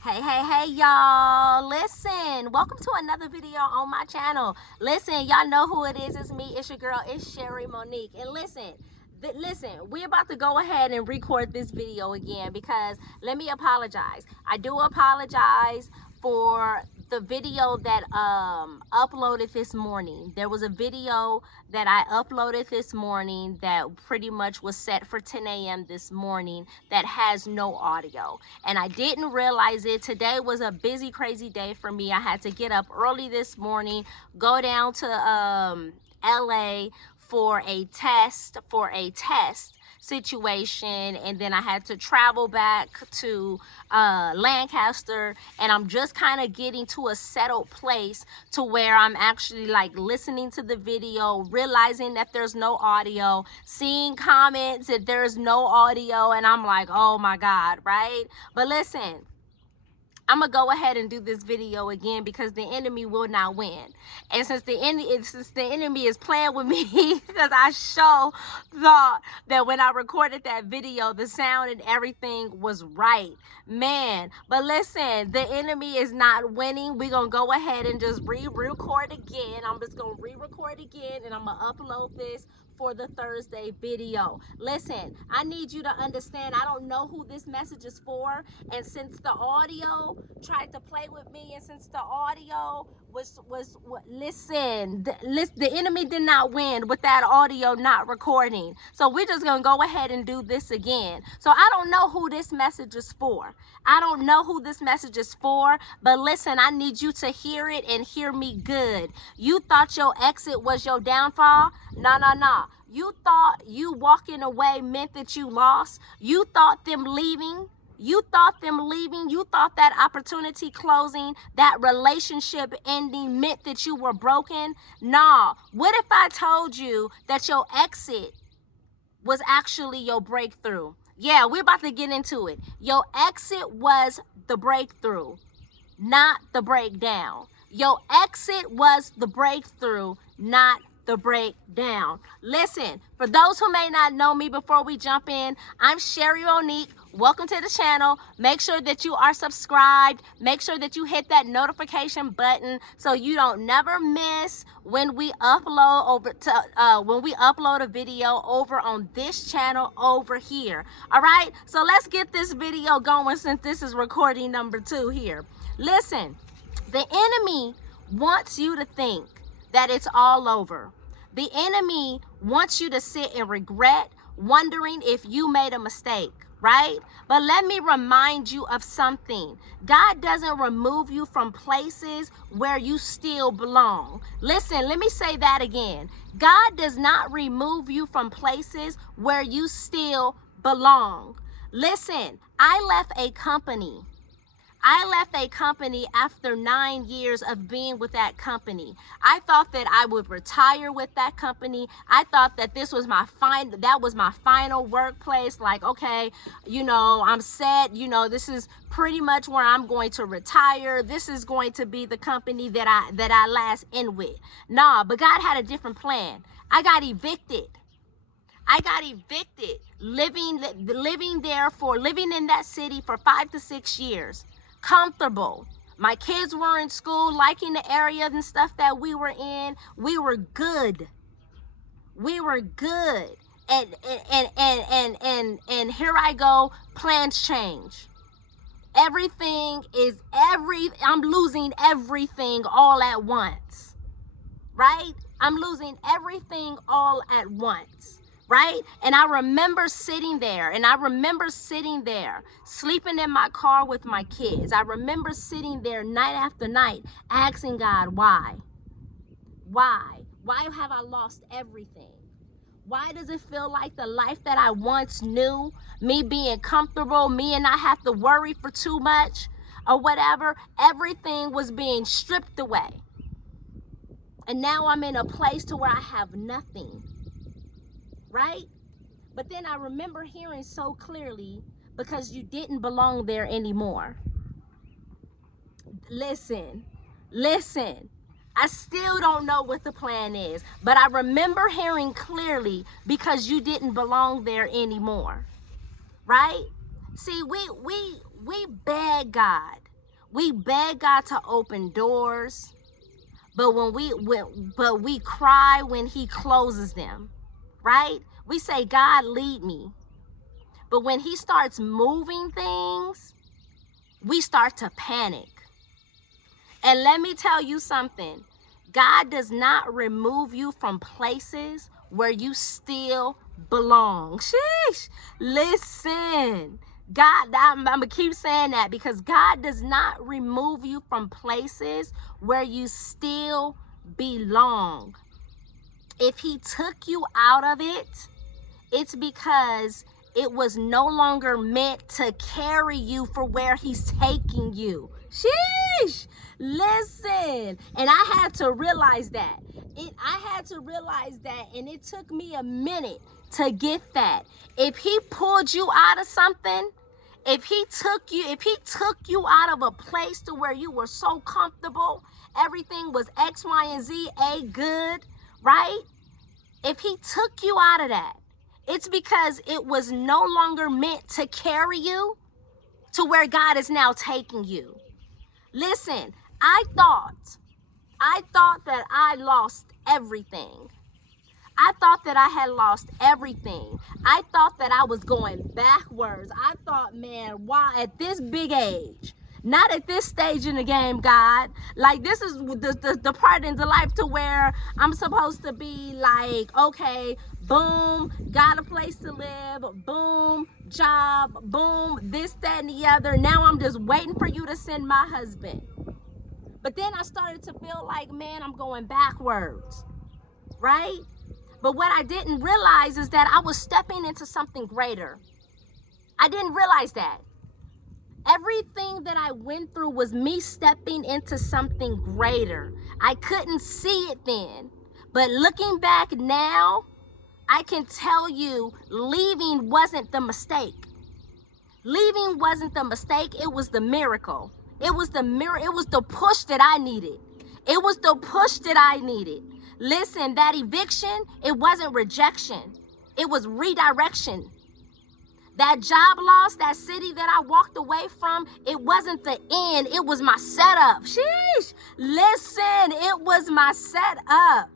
Hey, y'all. Listen, welcome to another video on my channel. Listen, y'all know who it is. It's me. It's your girl. It's Sherry Monique. And listen, we're about to go ahead and record this video again because let me apologize. I do apologize for the video that uploaded this morning. There was a video that I uploaded this morning that pretty much was set for 10 a.m. this morning that has no audio, and I didn't realize it. Today was a busy, crazy day for me. I had to get up early this morning, go down to LA for a test situation, and then I had to travel back to Lancaster, and I'm just kind of getting to a settled place to where I'm actually like listening to the video, realizing that there's no audio, seeing comments that there's no audio, and I'm like, oh my God, right? But listen, I'm gonna go ahead and do this video again because the enemy will not win. And since the enemy is playing with me, because I sure thought that when I recorded that video, the sound and everything was right, man. But listen, the enemy is not winning. We're gonna go ahead and just re-record again. I'm just gonna re-record again, and I'm gonna upload this for the Thursday video. Listen, I need you to understand, I don't know who this message is for, and since the audio tried to play with me, and since the audio listen, the enemy did not win with that audio not recording. So we're just gonna go ahead and do this again. So I don't know who this message is for. I don't know who this message is for, but listen, I need you to hear it and hear me good. You thought your exit was your downfall? No. You thought you walking away meant that you lost. You thought them leaving. You thought that opportunity closing, that relationship ending meant that you were broken. Nah. What if I told you that your exit was actually your breakthrough? Yeah, we're about to get into it. Your exit was the breakthrough, not the breakdown. Your exit was the breakthrough, not the breakdown. Listen, for those who may not know me, before we jump in, I'm Sherry Monique. Welcome to the channel. Make sure that you are subscribed. Make sure that you hit that notification button so you don't never miss when we upload a video over on this channel over here. All right, so let's get this video going since this is recording number 2 here. Listen, the enemy wants you to think that it's all over. The enemy wants you to sit in regret, wondering if you made a mistake, right? But let me remind you of something. God doesn't remove you from places where you still belong. Listen, let me say that again. God does not remove you from places where you still belong. Listen, I left a company after 9 years of being with that company. I thought that I would retire with that company. I thought that this was my final workplace. Like, okay, I'm set. This is pretty much where I'm going to retire. This is going to be the company that I last end with. Nah, but God had a different plan. I got evicted, living in that city for 5 to 6 years. Comfortable. My kids were in school, liking the area and stuff that we were in. We were good. And here I go, plans change. I'm losing everything all at once. Right? I'm losing everything all at once. Right? And I remember sitting there, sleeping in my car with my kids. I remember sitting there night after night, asking God, why? Why have I lost everything? Why does it feel like the life that I once knew, me being comfortable, me and not have to worry for too much or whatever, everything was being stripped away. And now I'm in a place to where I have nothing. Right? But then I remember hearing so clearly, because you didn't belong there anymore. Listen, I still don't know what the plan is, but I remember hearing clearly, because you didn't belong there anymore. Right? See, we beg God We beg God to open doors, but but we cry when he closes them, right? We say, God, lead me. But when he starts moving things, we start to panic. And let me tell you something. God does not remove you from places where you still belong. Sheesh. Listen. God, I'm going to keep saying that because God does not remove you from places where you still belong. If he took you out of it, it's because it was no longer meant to carry you for where he's taking you. Sheesh. Listen. And I had to realize that. And it took me a minute to get that. If he pulled you out of something, if he took you out of a place to where you were so comfortable, everything was X, Y, and Z, A, good, right? If he took you out of that, it's because it was no longer meant to carry you to where God is now taking you. Listen, I thought that I lost everything. I thought that I had lost everything. I thought that I was going backwards. I thought, man, why at this big age? Not at this stage in the game, God. Like, this is the part in the life to where I'm supposed to be like, okay, boom, got a place to live, boom, job, boom, this, that, and the other. Now I'm just waiting for you to send my husband. But then I started to feel like, man, I'm going backwards, right? But what I didn't realize is that I was stepping into something greater. I didn't realize that. Everything that I went through was me stepping into something greater. I couldn't see it then. But looking back now, I can tell you leaving wasn't the mistake. Leaving wasn't the mistake. It was the miracle. It was the push that I needed. It was the push that I needed. Listen, that eviction, it wasn't rejection. It was redirection. That job loss, that city that I walked away from, it wasn't the end. It was my setup. Sheesh. Listen, it was my setup.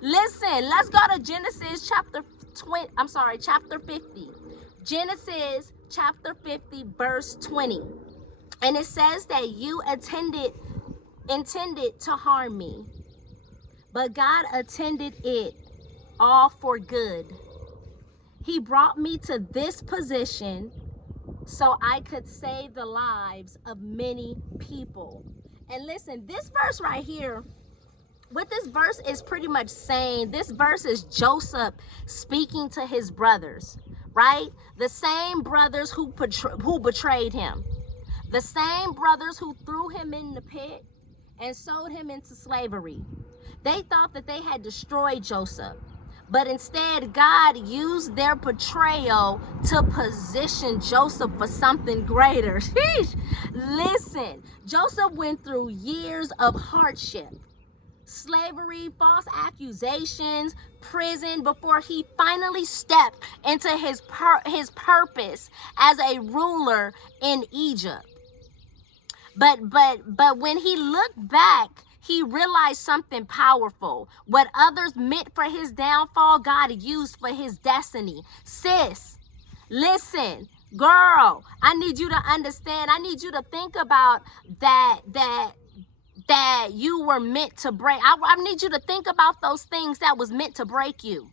Listen, let's go to Genesis chapter 50. Genesis chapter 50, verse 20. And it says that you intended to harm me, but God intended it all for good. He brought me to this position so I could save the lives of many people. And listen, this verse right here, what this verse is pretty much saying, this verse is Joseph speaking to his brothers, right? The same brothers who betrayed him. The same brothers who threw him in the pit and sold him into slavery. They thought that they had destroyed Joseph, but instead God used their betrayal to position Joseph for something greater. Sheesh. Listen, Joseph went through years of hardship, slavery, false accusations, prison, before he finally stepped into his purpose as a ruler in Egypt. But when he looked back, he realized something powerful. What others meant for his downfall, God used for his destiny. Sis, listen, girl, I need you to understand. I need you to think about that you were meant to break. I need you to think about those things that was meant to break you.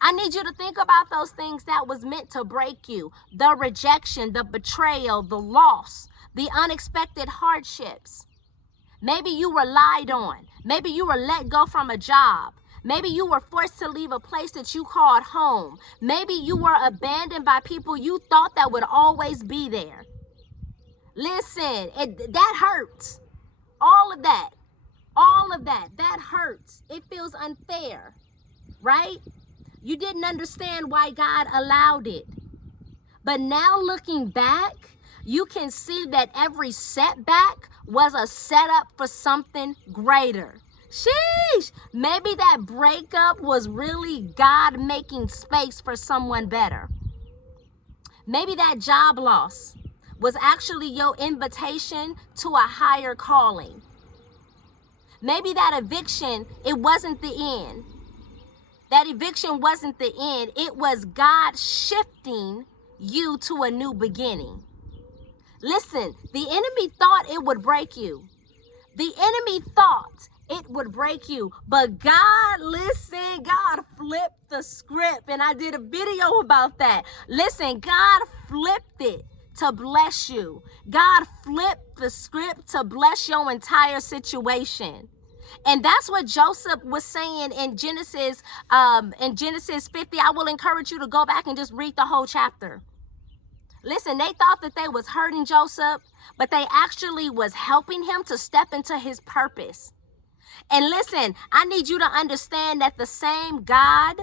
I need you to think about those things that was meant to break you. The rejection, the betrayal, the loss, the unexpected hardships. Maybe you were lied on. Maybe you were let go from a job. Maybe you were forced to leave a place that you called home. Maybe you were abandoned by people you thought that would always be there. Listen, that hurts. All of that, that hurts. It feels unfair, right? You didn't understand why God allowed it. But now looking back, you can see that every setback was a setup for something greater. Sheesh! Maybe that breakup was really God making space for someone better. Maybe that job loss was actually your invitation to a higher calling. Maybe that eviction, it wasn't the end. That eviction wasn't the end. It was God shifting you to a new beginning. Listen, the enemy thought it would break you. The enemy thought it would break you. But God, listen, God flipped the script. And I did a video about that. Listen, God flipped it to bless you. God flipped the script to bless your entire situation. And that's what Joseph was saying in Genesis 50. I will encourage you to go back and just read the whole chapter. Listen, they thought that they was hurting Joseph, but they actually was helping him to step into his purpose. And listen, I need you to understand that the same God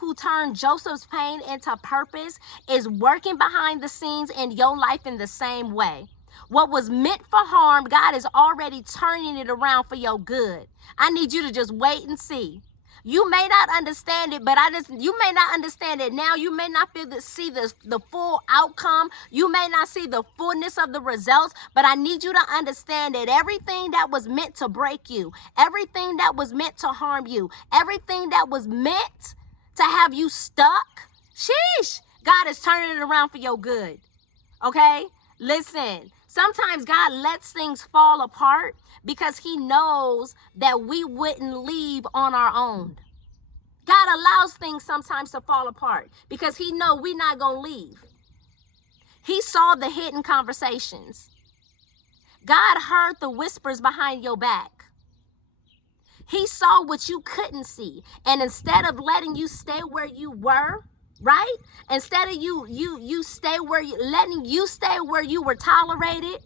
who turned Joseph's pain into purpose is working behind the scenes in your life in the same way. What was meant for harm, God is already turning it around for your good. I need you to just wait and see. You may not understand it, but you may not understand it now. You may not see the full outcome. You may not see the fullness of the results, but I need you to understand that everything that was meant to break you, everything that was meant to harm you, everything that was meant to have you stuck, sheesh, God is turning it around for your good. Okay? Listen, sometimes God lets things fall apart because he knows that we wouldn't leave on our own. God allows things sometimes to fall apart because he knows we're not going to leave. He saw the hidden conversations. God heard the whispers behind your back. He saw what you couldn't see. And instead of letting you stay where you were, right? Instead of letting you stay where you were tolerated,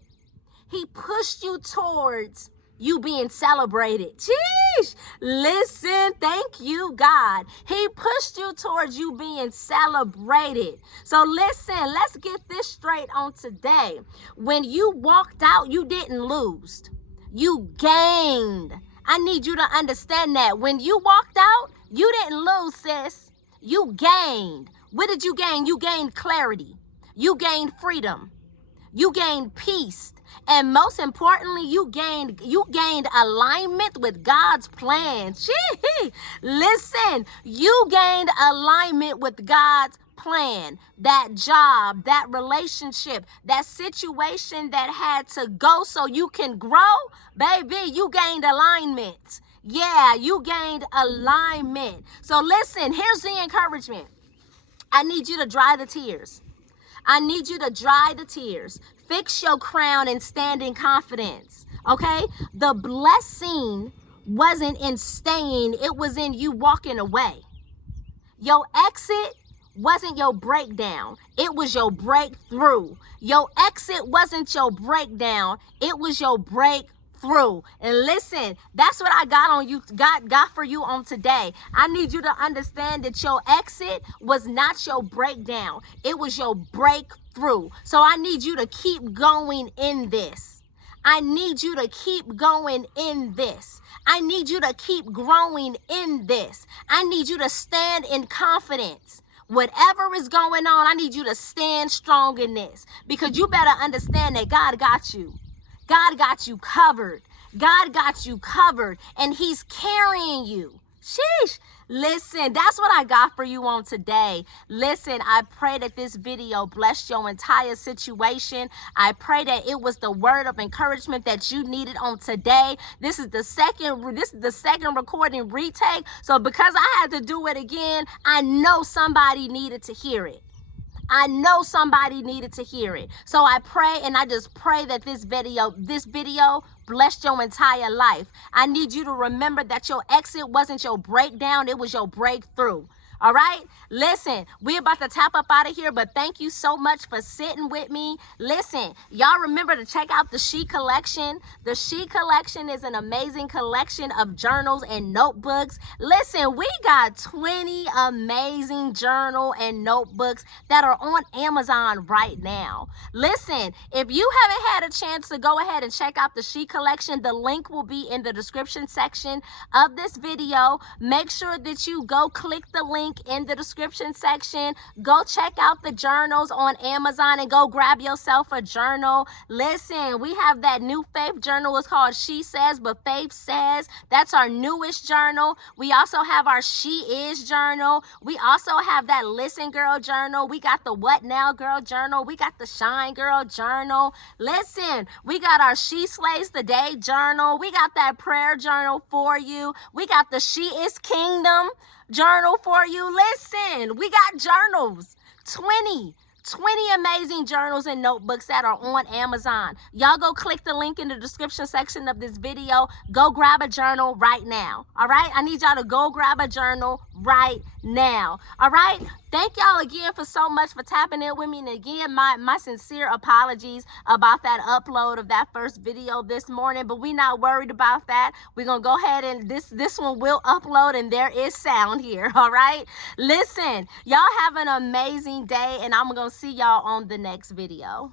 he pushed you towards you being celebrated. Jeez, listen, thank you, God. He pushed you towards you being celebrated. So listen, let's get this straight on today. When you walked out, you didn't lose. You gained. I need you to understand that. When you walked out, you didn't lose, sis. You gained. What did you gain? You gained clarity. You gained freedom. You gained peace. And most importantly, you gained alignment with God's plan. Gee, listen, you gained alignment with God's plan. That job, that relationship, that situation that had to go so you can grow, baby, you gained alignment. Yeah, you gained alignment. So listen, here's the encouragement. I need you to dry the tears. I need you to dry the tears. Fix your crown and stand in confidence, okay? The blessing wasn't in staying. It was in you walking away. Your exit wasn't your breakdown. It was your breakthrough. Your exit wasn't your breakdown. It was your breakthrough. And listen, that's what I got on you, got for you on today. I need you to understand that your exit was not your breakdown. It was your breakthrough. So I need you to keep going in this. I need you to keep going in this. I need you to keep growing in this. I need you to stand in confidence. Whatever is going on, I need you to stand strong in this, because you better understand that God got you. God got you covered. God got you covered, and he's carrying you. Sheesh. Listen, that's what I got for you on today. Listen, I pray that this video blessed your entire situation. I pray that it was the word of encouragement that you needed on today. This is the second recording retake. So because I had to do it again, I know somebody needed to hear it. I know somebody needed to hear it. So I pray, and I just pray that this video blessed your entire life. I need you to remember that your exit wasn't your breakdown, it was your breakthrough. All right, listen, we're about to tap up out of here, but thank you so much for sitting with me. Listen, y'all remember to check out the She Collection. The She Collection is an amazing collection of journals and notebooks. Listen, we got 20 amazing journal and notebooks that are on Amazon right now. Listen, if you haven't had a chance to go ahead and check out the She Collection, the link will be in the description section of this video. Make sure that you go click the link link in the description section. Go check out the journals on Amazon and go grab yourself a journal. Listen, we have that new faith journal. It's called She Says But Faith Says. That's our newest journal. We also have our She Is journal. We also have that Listen Girl journal. We got the What Now Girl journal. We got the Shine Girl journal. Listen, we got our She Slays the Day journal. We got that prayer journal for you. We got the She Is Kingdom journal for you. Listen, we got journals, 20 amazing journals and notebooks that are on Amazon. Y'all go click the link in the description section of this video. Go grab a journal right now. All right? I need y'all to go grab a journal right now. All right? Thank y'all again for so much for tapping in with me. And again, my sincere apologies about that upload of that first video this morning, but we're not worried about that. We're going to go ahead and this one will upload, and there is sound here. All right? Listen, y'all have an amazing day, and I'm going to see y'all on the next video.